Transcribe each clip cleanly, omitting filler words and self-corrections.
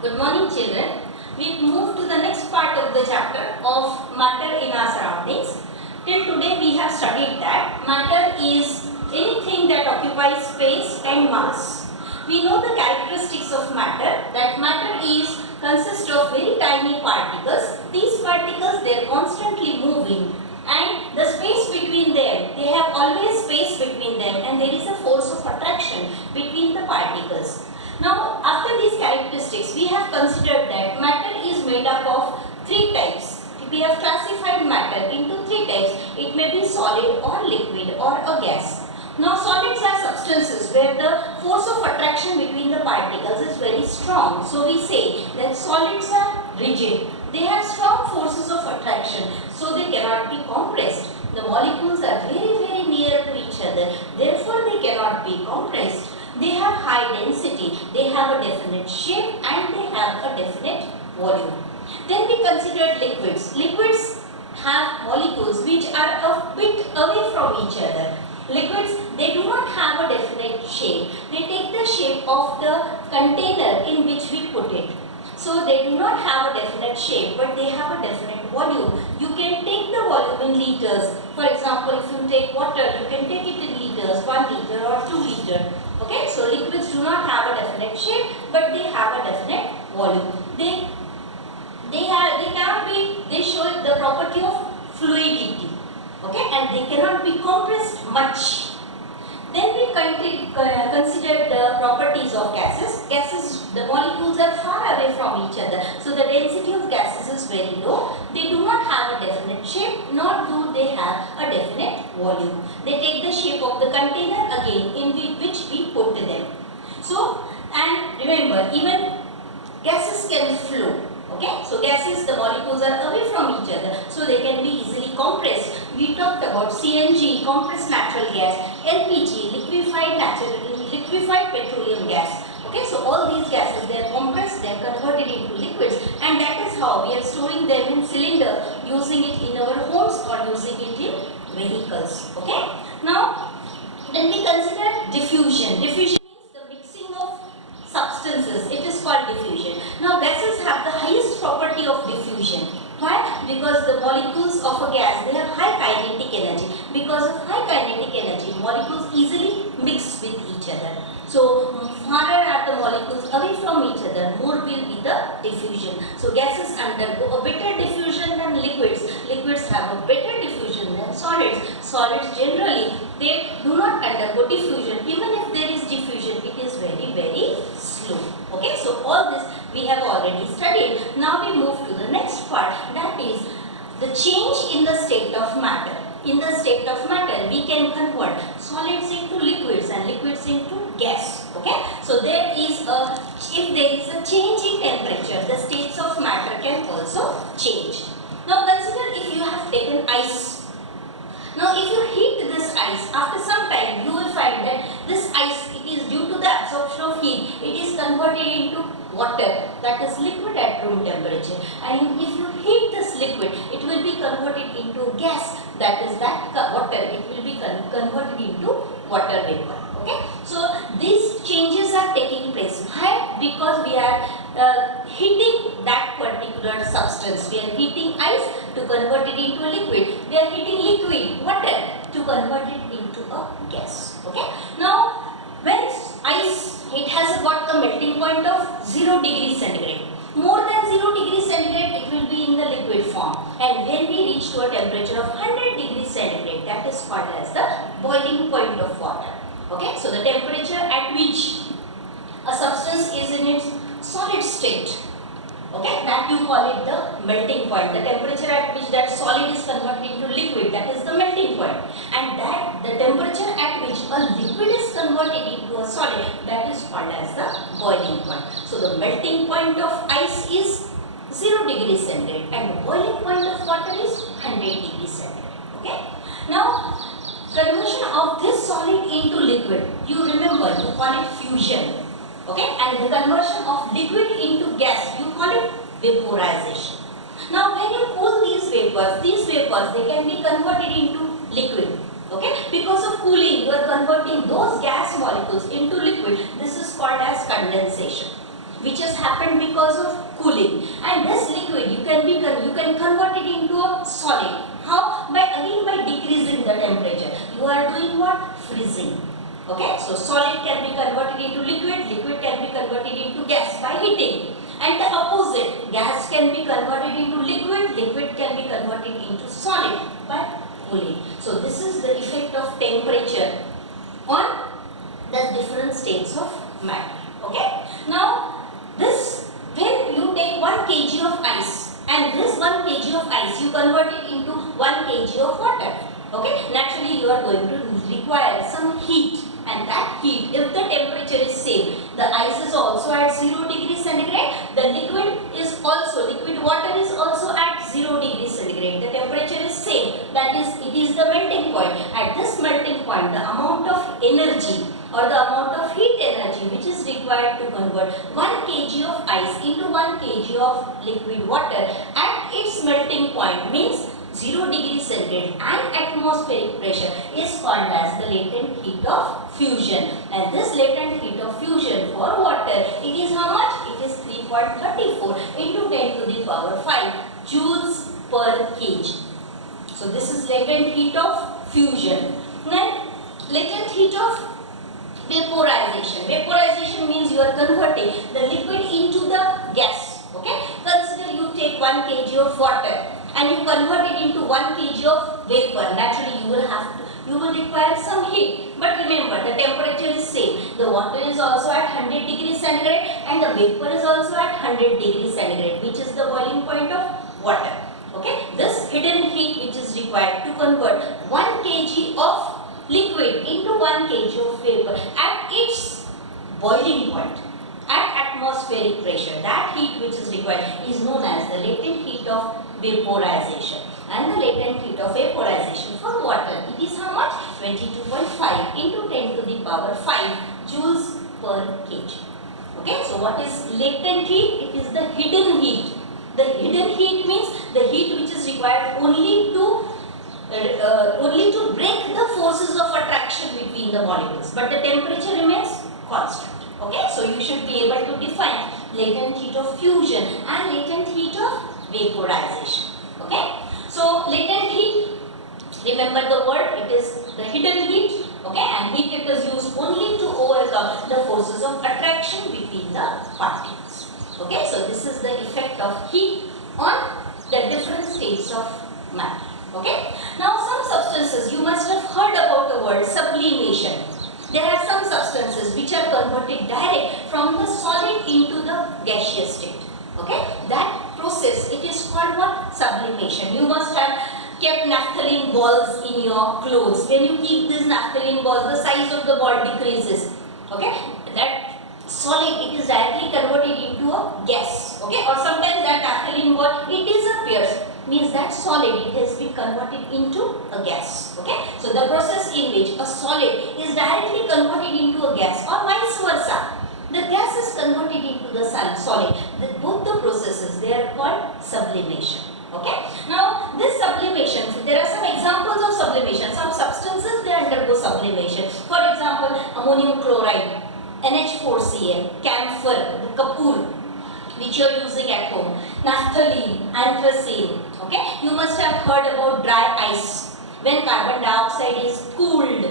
Good morning children. We move to the next part of the chapter of matter in our surroundings. Till today we have studied that matter is anything that occupies space and mass. We know the characteristics of matter, that matter consists of very tiny particles. These particles, they are constantly moving, and the space between them, they have always space between them, and there is a force of attraction between the particles. Now, after these characteristics, we have considered that matter is made up of three types. We have classified matter into three types. It may be solid or liquid or a gas. Now, solids are substances where the force of attraction between the particles is very strong. So, we say that solids are rigid. They have strong forces of attraction, so they cannot be compressed. The molecules are very near to each other, therefore they cannot be compressed. They have high density, they have a definite shape, and they have a definite volume. Then we considered liquids. Liquids have molecules which are a bit away from each other. Liquids, they do not have a definite shape. They take the shape of the container in which we put it. So they do not have a definite shape, but they have a definite volume. You can take the volume in liters. For example, if you take water, you can take it in liters, 1 liter or 2 liter. Okay, so liquids do not have a definite shape, but they have a definite volume. They show the property of fluidity. Okay, and they cannot be compressed much. Then we considered the properties of gases. Gases, the molecules are far away from each other, so the density of gases is very low. They do not have a definite shape, nor do they have a definite volume. They take the shape of the container again in which we put them. So, and remember, even gases can flow. Okay, so gases, the molecules are away from each other, so they can be easily compressed. We talked about CNG, compressed natural gas, LPG, liquefied petroleum gas. Okay, so all these gases, they are compressed, they are converted into liquids, and that is how we are storing them in cylinder, using it in our homes or using it in vehicles. Okay, now then we consider diffusion. Diffusion means the mixing of substances. It is called diffusion. Now gases have the highest property of diffusion. Why? Because the molecules of a gas, they have high kinetic energy. Because of high kinetic energy, molecules easily mix with each other. So farther are the molecules away from each other, more will be the diffusion. So gases undergo a better diffusion than liquids. Liquids have a better diffusion than solids. Solids generally, they do not undergo diffusion. Even if there is diffusion, it is very slow. Okay, so all this we have already studied. Now we move to the next part, that is the change in the state of matter. In the state of matter, we can convert solids into liquids and liquids into gas. Okay, so if there is a change in temperature, the states of matter can also change. Now consider if you have taken ice. Now if you heat this ice, after some time you will find that this ice, it is due to the absorption of heat, it is converted into water, that is liquid at room temperature. And if you heat this liquid, it will be converted into gas, that is that water, it will be converted into water vapor. Okay, so these changes are taking place. Why? Because we are heating that particular substance. We are heating ice to convert it into a liquid. We are heating liquid, water, to convert it into a gas. Okay, now when ice, it has got the melting point of 0 degrees centigrade. More than 0 degrees centigrade, it will be in the liquid form. And when we reach to a temperature of 100 degrees centigrade, that is called as the boiling point of water. Okay, so the temperature at which a substance is in its solid state, okay, that you call it the melting point. The temperature at which that solid is converted into liquid, that is the melting point. And that the temperature at which a liquid is converted into a solid, that is called as the boiling point. So the melting point of ice is 0 degrees centigrade and the boiling point of water is 100 degrees centigrade. Okay, now conversion of this solid into liquid, you remember, you call it fusion. Okay, and the conversion of liquid into gas, you call it vaporization. Now when you cool these vapors, they can be converted into liquid. Okay, because of cooling, you are converting those gas molecules into liquid. This is called as condensation. which has happened because of cooling, and this liquid you can convert it into a solid. How? By decreasing the temperature. You are doing what? Freezing. Okay, so solid can be converted into liquid, liquid can be converted into gas by heating. And the opposite, gas can be converted into liquid, liquid can be converted into solid by cooling. So this is the effect of temperature on the different states of matter. Okay, now this, when you take 1 kg of ice, and this 1 kg of ice you convert it into 1 kg of water. Okay, naturally you are going to require some heat, and that heat, if the temperature is same, the ice is also at 0 degrees centigrade, the liquid water is also at 0 degrees centigrade, the temperature is same, that is, it is the melting point. At this melting point, the amount of energy or the amount of heat energy which is required to convert 1 kg of ice into 1 kg of liquid water at its melting point means 0 degrees centigrade and atmospheric pressure is called as the latent heat of fusion. And this latent heat of fusion for water, it is how much? It is 3.34 into 10 to the power 5 joules per kg. So this is latent heat of fusion. Then latent heat of vaporization. Vaporization means you are converting the liquid into the gas. Okay, consider you take 1 kg of water and you convert it into 1 kg of vapor. Naturally you will require some heat, but remember the temperature is same. The water is also at 100 degrees centigrade and the vapor is also at 100 degrees centigrade, which is the boiling point of water. Okay, this hidden heat which is required to convert 1 kg of liquid into 1 kg of vapor at its boiling point at atmospheric pressure, that heat which is required is known as the latent heat of vaporization. And the latent heat of vaporization for water, it is how much? 22.5 into 10 to the power 5 joules per kg. Okay, so what is latent heat? It is the hidden heat. The hidden heat means the heat which is required only to break the forces of attraction between the molecules, but the temperature remains constant. Okay, so you should be able to define latent heat of fusion and latent heat of vaporization. Okay, so latent heat, remember the word, it is the hidden heat. Okay, and heat it is used only to overcome the forces of attraction between the particles. Okay, so this is the effect of heat on the different states of matter. Okay, now some substances, you must have heard about the word sublimation. There are some substances which are converted direct from the solid into the gaseous state. Okay, that process, it is called what? Sublimation. You must have kept naphthalene balls in your clothes. When you keep these naphthalene balls, the size of the ball decreases. Okay, that solid, it is directly converted into a gas. Okay, or sometimes that naphthalene ball, it disappears, means that solid, it has been converted into a gas. Okay, so the process in which a solid is directly converted into a gas or vice versa, the gas is converted into the solid. Both the processes, they are called sublimation. Okay, now this sublimation, there are some examples of sublimation. Some substances, they undergo sublimation. For example, ammonium chloride, NH4Cl, camphor, the kapoor which you are using at home, naphthalene, anthracene. Okay, you must have heard about dry ice. When carbon dioxide is cooled,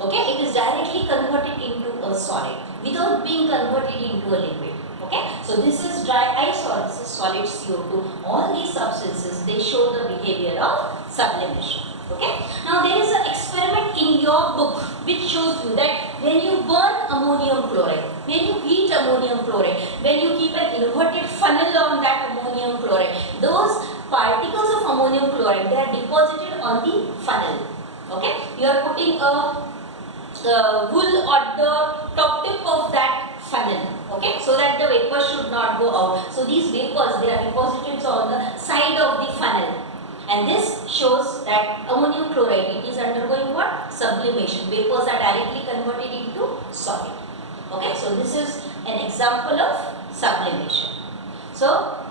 okay, it is directly converted into a solid without being converted into a liquid. Okay, so this is dry ice or this is solid CO2. All these substances, they show the behavior of sublimation. Okay, now there is an experiment in your book which shows you that when you burn ammonium chloride, when you heat ammonium chloride, when you keep an inverted funnel on that ammonium chloride, those particles of ammonium chloride, they are deposited on the funnel. Okay, you are putting a wool on the top tip of that funnel. Okay, so that the vapor should not go out. So these vapors, they are deposited on the side of the funnel. And this shows that ammonium chloride, it is undergoing what? Sublimation. Vapors are directly converted into solid. Okay, so this is an example of sublimation. So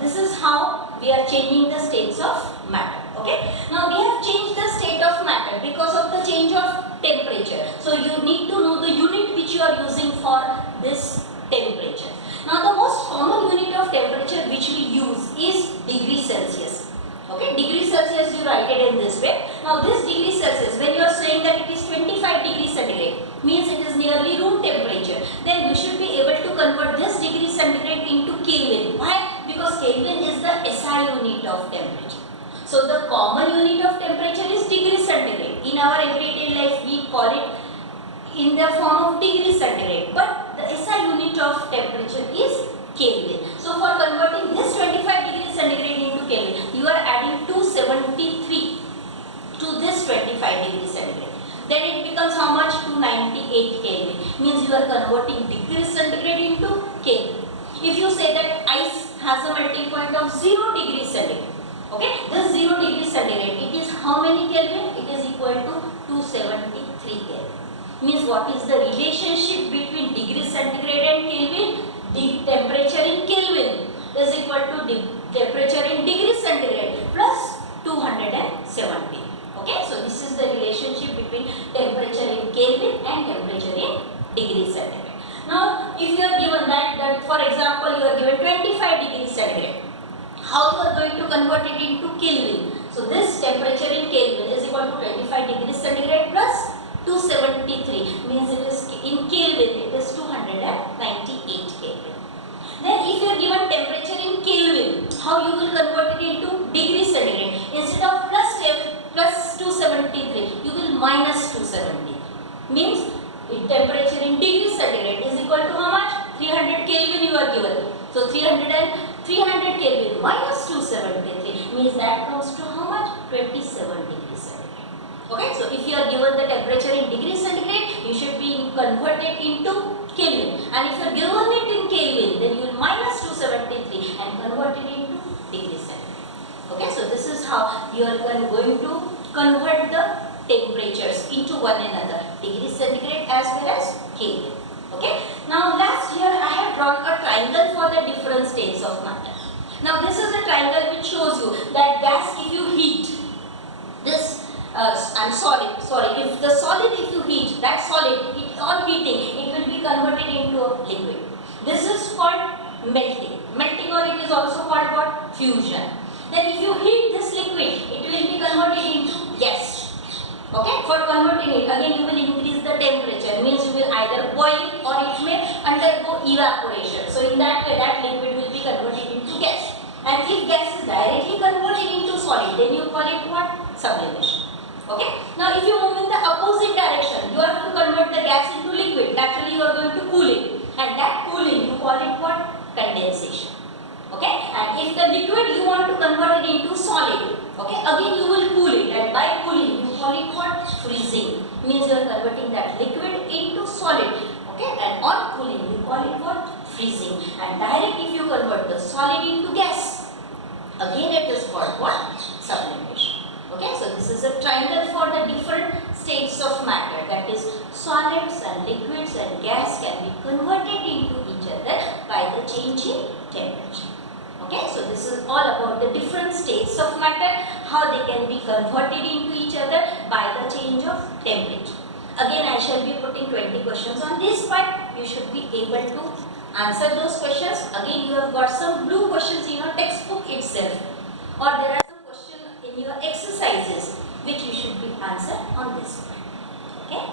this is how we are changing the states of matter. Okay, now we have changed the state of matter because of the change of temperature. So you need to know the unit which you are using for this temperature. Now the most common unit of temperature which we use is degree Celsius. Okay, degree Celsius you write it in this way. Now this degree Celsius, when you are saying that it is 25 degrees centigrade, means it is nearly room temperature, then you should be able to convert this degree centigrade into Kelvin. Why? Because Kelvin is the SI unit of temperature. So the common unit of temperature is degree centigrade. In our everyday life we call it in the form of degree centigrade, but the SI unit of temperature is Kelvin. So for converting this 25 degrees centigrade into Kelvin, you are adding 273 to this 25 degrees centigrade. Then it becomes how much? 298 Kelvin. Means you are converting degrees centigrade into Kelvin. If you say that ice has a melting point of 0 degrees centigrade, okay, this 0 degrees centigrade, it is how many Kelvin? It is equal to 273 Kelvin. Means what is the relationship between degree centigrade and Kelvin? The temperature in Kelvin is equal to temperature in degree centigrade plus 270. Okay, so this is the relationship between temperature in Kelvin and temperature in degree centigrade. Now, if you are given that for example you are given 25 degrees centigrade, how you are going to convert it into Kelvin? So this temperature in Kelvin is equal to 25 degrees centigrade plus 273, means it is in Kelvin, it is 298 Kelvin. Then if you are given temperature in Kelvin, how you will convert it into degree centigrade? Instead of plus 273, you will minus 273. Means temperature in degree centigrade is equal to how much? 300 Kelvin you are given. So 300 Kelvin minus 273 means that comes to how much? 27 degrees centigrade. Okay, so if you are given the temperature in degree centigrade, you should be converted into Kelvin. And if you are given it in Kelvin, then you will minus 273 and convert it into degree centigrade. Okay, so this is how you are going to convert the temperatures into one another, degree centigrade as well as Kelvin. Okay, now last here I have drawn a triangle for the different states of matter. Now this is a triangle which shows you that gas, if you heat this if the solid, if you heat that solid, on heating, it will be converted into a liquid. This is called melting. Melting, or it is also called what? Fusion. Then if you heat this liquid, it will be converted into gas. Okay, for converting it, again you will increase the temperature, means you will either boil or it may undergo evaporation. So in that way, that liquid will be converted into gas. And if gas is directly converted into solid, then you call it what? Sublimation. Okay. Now if you move in the opposite direction, you have to convert the gas into liquid. Naturally you are going to cool it, and that cooling you call it what? Condensation. Okay. And if the liquid you want to convert it into solid, okay, again you will cool it, and by cooling you call it what? Freezing. Means you are converting that liquid into solid. Okay. And on cooling you call it what? Freezing. And direct, if you convert the solid into gas, again it is called what? Sublimation. Okay, so this is a triangle for the different states of matter, that is solids and liquids and gas can be converted into each other by the change in temperature. Okay, so this is all about the different states of matter, how they can be converted into each other by the change of temperature. Again, I shall be putting 20 questions on this part. You should be able to answer those questions. Again, you have got some blue questions in your textbook itself, or there are in your exercises which you should be answered on this one. Okay.